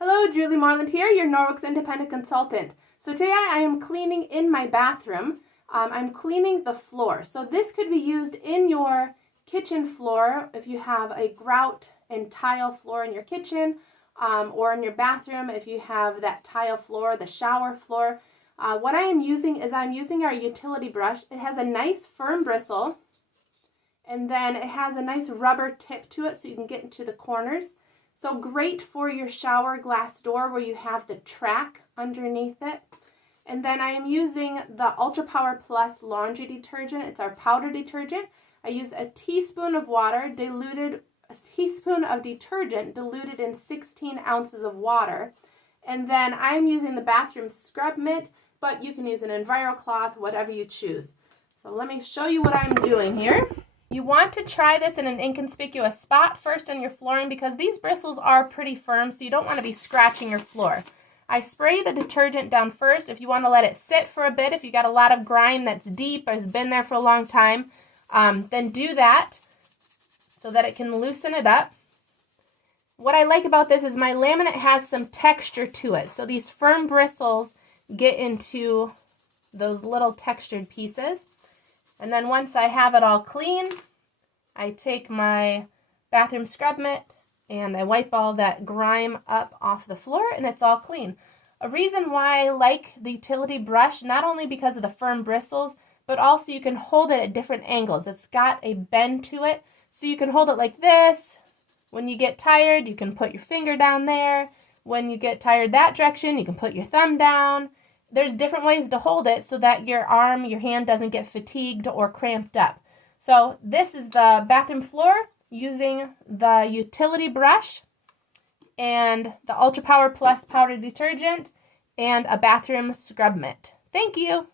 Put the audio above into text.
Hello, Julie Moreland here, your Norwex independent consultant. So today I am cleaning in my bathroom. I'm cleaning the floor. So this could be used in your kitchen floor if you have a grout and tile floor in your kitchen, or in your bathroom if you have that tile floor, the shower floor. What I am using is I'm using our utility brush. It has a nice firm bristle, and then it has a nice rubber tip to it so you can get into the corners. So great for your shower glass door where you have the track underneath it. And then I am using the Ultra Power Plus laundry detergent. It's our powder detergent. I use a teaspoon of water diluted, a teaspoon of detergent diluted in 16 ounces of water. And then I'm using the bathroom scrub mitt, but you can use an EnviroCloth, whatever you choose. So let me show you what I'm doing here. You want to try this in an inconspicuous spot first on your flooring because these bristles are pretty firm, so you don't want to be scratching your floor. I spray the detergent down first. If you want to let it sit for a bit, if you got a lot of grime that's deep or has been there for a long time, then do that so that it can loosen it up. What I like about this is my laminate has some texture to it, so these firm bristles get into those little textured pieces. And then once I have it all clean, I take my bathroom scrub mitt and I wipe all that grime up off the floor and it's all clean. A reason why I like the utility brush, not only because of the firm bristles, but also you can hold it at different angles. It's got a bend to it, so you can hold it like this. When you get tired, you can put your finger down there. When you get tired that direction, you can put your thumb down. There's different ways to hold it so that your arm, your hand doesn't get fatigued or cramped up. So this is the bathroom floor using the utility brush and the Ultra Power Plus powder detergent and a bathroom scrub mitt. Thank you.